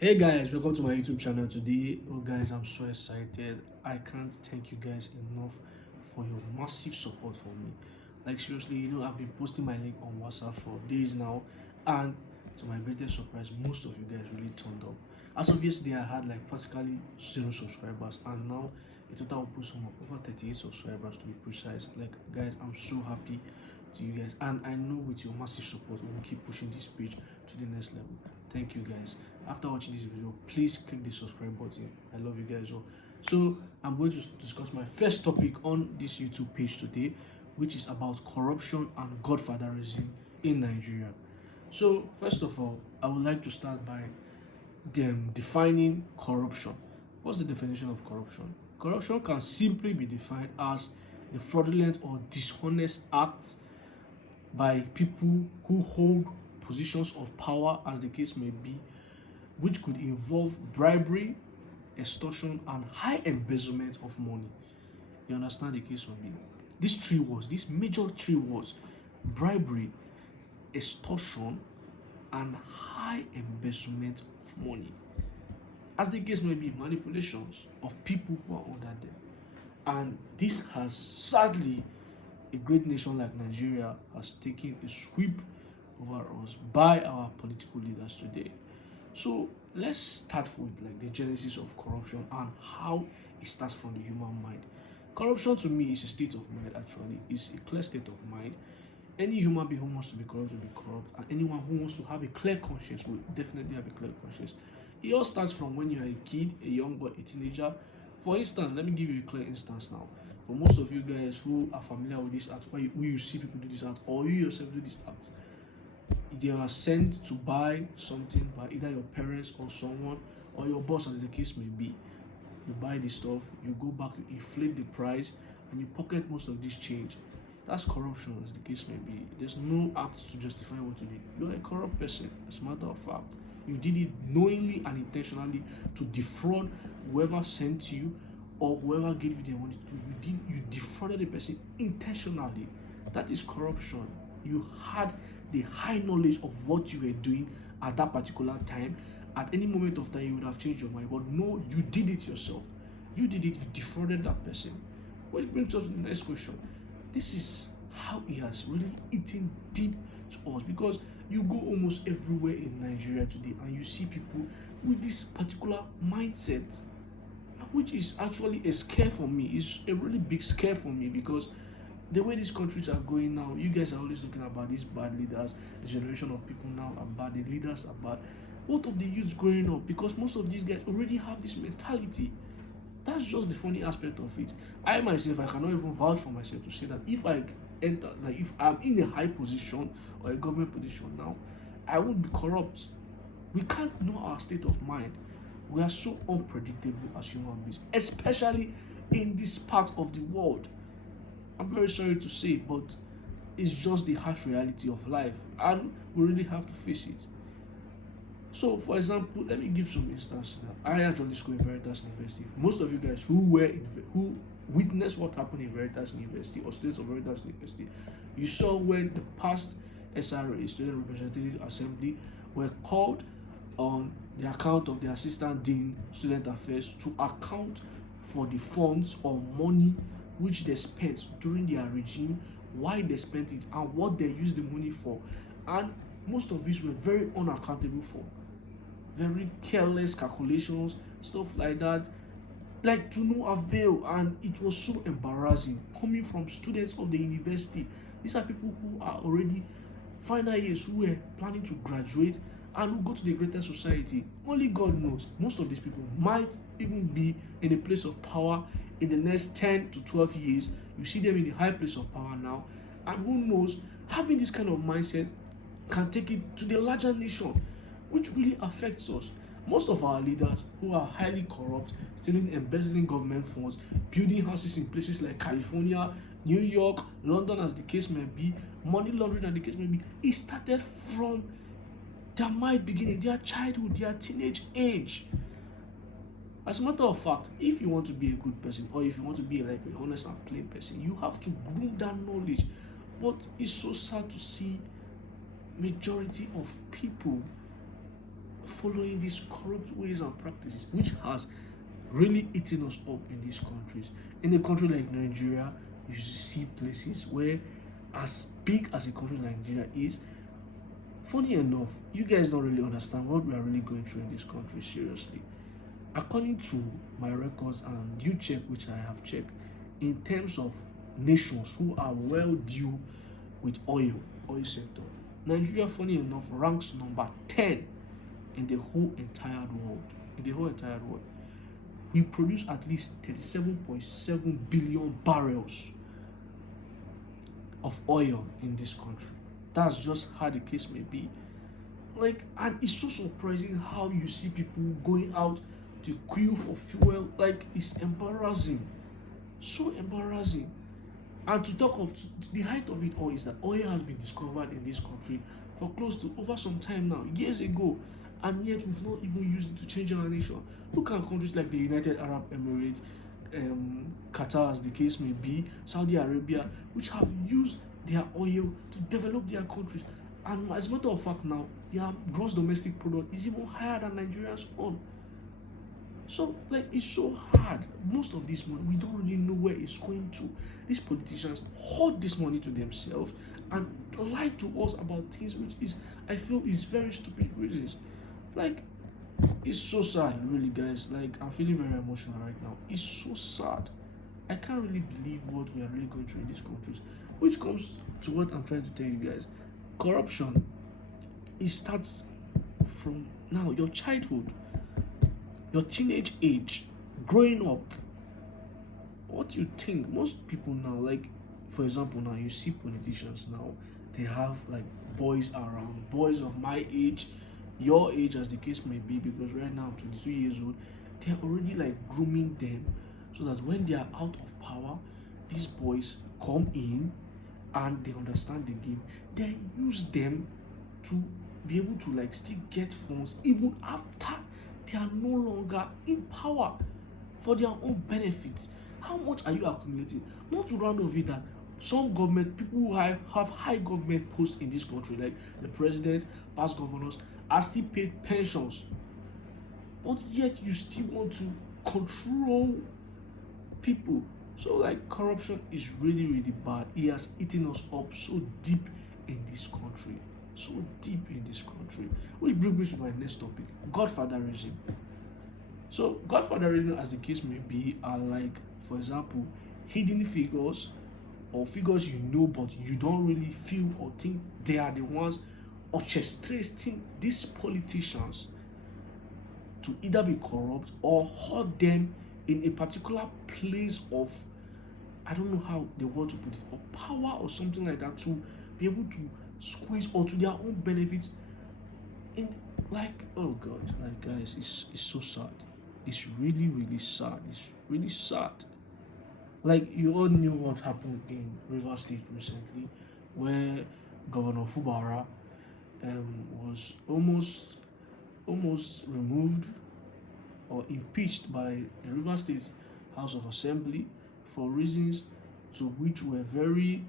Hey guys, welcome to my YouTube channel today. Oh guys, I'm so excited. I can't thank you guys enough for your massive support for me. Like seriously, I've been posting my link on WhatsApp for days now, and to my greatest surprise, most of you guys really turned up. As of yesterday, I had like practically zero subscribers, and now a total open sum of over 38 subscribers to be precise. Like guys, I'm so happy to you guys, and I know with your massive support we will keep pushing this page to the next level. Thank you guys. After watching this video, please click the subscribe button. I love you guys all. So I'm going to discuss my first topic on this YouTube page today, which is about corruption and godfatherism in Nigeria. So first of all, I would like to start by defining corruption. What's the definition of corruption? Corruption can simply be defined as the fraudulent or dishonest acts by people who hold positions of power, as the case may be, which could involve bribery, extortion, and high embezzlement of money. You understand the case may be? These major three words, bribery, extortion, and high embezzlement of money. As the case may be, manipulations of people who are under them. And this has sadly, a great nation like Nigeria has taken a sweep over us by our political leaders today. So let's start with like the genesis of corruption and how it starts from the human mind. Corruption to me is a state of mind. Actually, it's a clear state of mind. Any human being who wants to be corrupt will be corrupt, and anyone who wants to have a clear conscience will definitely have a clear conscience. It all starts from when you are a kid, a young boy, a teenager. For instance, let me give you a clear instance now. For most of you guys who are familiar with this act, where you see people do this act, or you yourself do this act, they are sent to buy something by either your parents or someone, or your boss, as the case may be. You buy the stuff, you go back, you inflate the price, and you pocket most of this change. That's corruption, as the case may be. There's no act to justify what you did. You're a corrupt person, as a matter of fact. You did it knowingly and intentionally to defraud whoever sent you or whoever gave you the money to do. You defrauded the person intentionally. That is corruption. You had the high knowledge of what you were doing at that particular time. At any moment of time, you would have changed your mind. But no, you did it yourself. You did it, you defrauded that person. Which brings us to the next question. This is how it has really eaten deep to us, because you go almost everywhere in Nigeria today and you see people with this particular mindset, which is actually a scare for me. It's a really big scare for me, because the way these countries are going now, you guys are always looking about these bad leaders. The generation of people now are bad, the leaders are bad. What of the youth growing up? Because most of these guys already have this mentality. That's just the funny aspect of it. I myself, I cannot even vouch for myself to say that if I enter, like if I'm in a high position or a government position now, I won't be corrupt. We can't know our state of mind. We are so unpredictable as human beings, especially in this part of the world. I'm very sorry to say, but it's just the harsh reality of life, and we really have to face it. So, for example, let me give some instances. I actually school in Veritas University. Most of you guys who witnessed what happened in Veritas University or students of Veritas University, you saw when the past SRA, Student Representative Assembly, were called on the account of the Assistant Dean Student Affairs to account for the funds or money which they spent during their regime, why they spent it, and what they used the money for. And most of these were very unaccountable for. Very careless calculations, stuff like that, like to no avail. And it was so embarrassing coming from students of the university. These are people who are already final years, who were planning to graduate and who go to the greater society. Only God knows. Most of these people might even be in a place of power in the next 10 to 12 years. You see them in the high place of power now, and who knows, having this kind of mindset can take it to the larger nation, which really affects us. Most of our leaders who are highly corrupt, stealing, embezzling government funds, building houses in places like California, New York, London, as the case may be, money laundering, as the case may be, it started from their mind beginning, their childhood, their teenage age. As a matter of fact, if you want to be a good person, or if you want to be like a honest and plain person, you have to groom that knowledge. But it's so sad to see majority of people following these corrupt ways and practices, which has really eaten us up in these countries. In a country like Nigeria, you see places where, as big as a country like Nigeria is, funny enough, you guys don't really understand what we are really going through in this country, seriously. According to my records and due check, which I have checked, in terms of nations who are well due with oil sector, Nigeria, funny enough, ranks number 10 in the whole entire world. We produce at least 37.7 billion barrels of oil in this country. That's just how the case may be. Like, and it's so surprising how you see people going out to queue for fuel. Like, it's embarrassing. So embarrassing. And to talk of the height of it all is that oil has been discovered in this country for close to over some time now, years ago, and yet we've not even used it to change our nation. Look at countries like the United Arab Emirates, Qatar, as the case may be, Saudi Arabia, which have used their oil to develop their countries. And as a matter of fact, now their gross domestic product is even higher than Nigeria's own. So, like, it's so hard. Most of this money, we don't really know where it's going to. These politicians hoard this money to themselves and lie to us about things which is, I feel, is very stupid reasons. Like, it's so sad, really, guys. Like, I'm feeling very emotional right now. It's so sad. I can't really believe what we are really going through in these countries. Which comes to what I'm trying to tell you guys. Corruption, it starts from now, your childhood, your teenage age, growing up. What you think? Most people now, like, for example, now you see politicians now, they have like boys around, boys of my age, your age, as the case may be, because right now I'm 22 years old. They're already like grooming them so that when they are out of power, these boys come in and they understand the game. They use them to be able to like still get funds even after they are no longer in power for their own benefits. How much are you accumulating? Not to round off it that some government people who have high government posts in this country, like the president, past governors, are still paid pensions, but yet you still want to control people. So like, corruption is really, really bad. It has eaten us up so deep in this country, so deep in this country. Which brings me to my next topic: godfatherism. So godfatherism, as the case may be, are like, for example, hidden figures or figures you know but you don't really feel or think they are the ones orchestrating these politicians to either be corrupt or hold them in a particular place of, I don't know how they want to put it, or power or something like that, to be able to squeeze or to their own benefit. In like, oh god, like guys, it's so sad. It's really, really sad. It's really sad. Like, you all knew what happened in Rivers State recently, where Governor Fubara was almost removed or impeached by the Rivers State House of Assembly for reasons to which were very,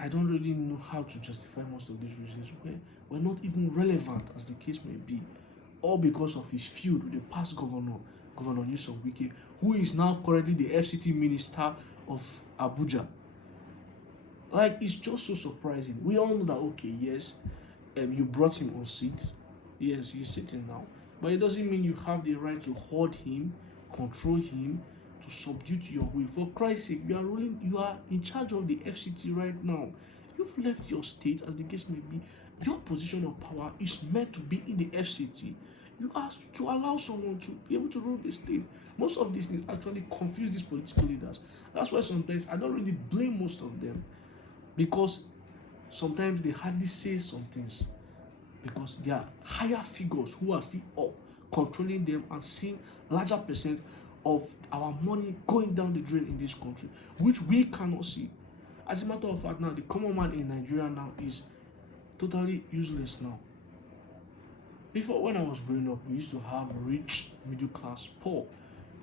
I don't really know how to justify most of these reasons, were not even relevant, as the case may be, all because of his feud with the past governor, Governor Nyesom Wike, who is now currently the FCT Minister of Abuja. Like, it's just so surprising. We all know that, okay, yes, you brought him on seat. Yes, he's sitting now. But it doesn't mean you have the right to hold him, control him, to subdue to your will. For Christ's sake, you are in charge of the FCT right now. You've left your state, as the case may be. Your position of power is meant to be in the FCT. You ask to allow someone to be able to rule the state. Most of these things actually confuse these political leaders. That's why sometimes I don't really blame most of them, because sometimes they hardly say some things because there are higher figures who are still up controlling them and seeing larger percent of our money going down the drain in this country, which we cannot see. As a matter of fact, now the common man in Nigeria now is totally useless now. Before, when I was growing up, we used to have rich, middle class, poor.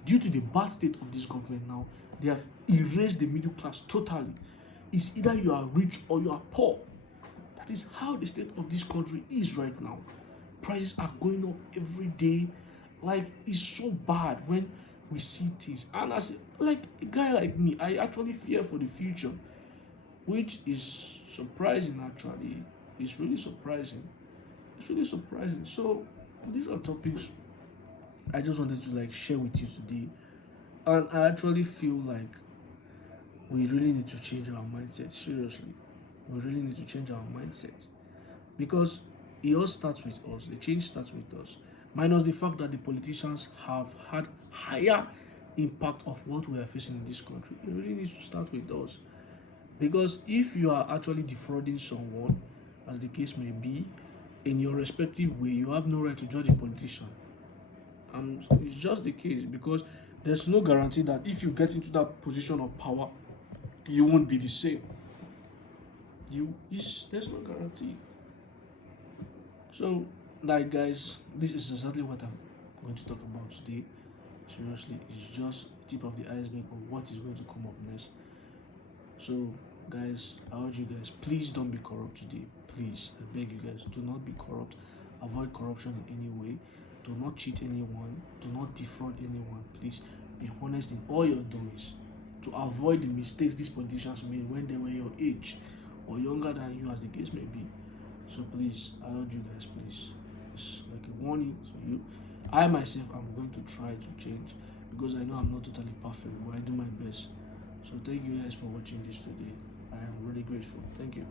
Due to the bad state of this government now, they have erased the middle class totally. It's either you are rich or you are poor. That is how the state of this country is right now. prices are going up every day. Like, it's so bad when we see things. And as like a guy like me, I actually fear for the future, which is surprising actually. It's really surprising. It's really surprising. So these are topics I just wanted to like share with you today. And I actually feel like we really need to change our mindset. Seriously. We really need to change our mindset. Because it all starts with us. The change starts with us. Minus the fact that the politicians have had higher impact of what we are facing in this country. It really needs to start with us. Because if you are actually defrauding someone, as the case may be, in your respective way, you have no right to judge a politician. And it's just the case because there's no guarantee that if you get into that position of power, you won't be the same. There's no guarantee. So, like guys, this is exactly what I'm going to talk about today. Seriously, it's just the tip of the iceberg of what is going to come up next. So, guys, I urge you guys, please don't be corrupt today. Please, I beg you guys, do not be corrupt. Avoid corruption in any way. Do not cheat anyone. Do not defraud anyone. Please be honest in all your doings to avoid the mistakes these politicians made when they were your age or younger than you, as the case may be. So please, I urge you guys, please. It's like a warning to you. I myself am going to try to change because I know I'm not totally perfect, but I do my best. So thank you guys for watching this today. I am really grateful. Thank you.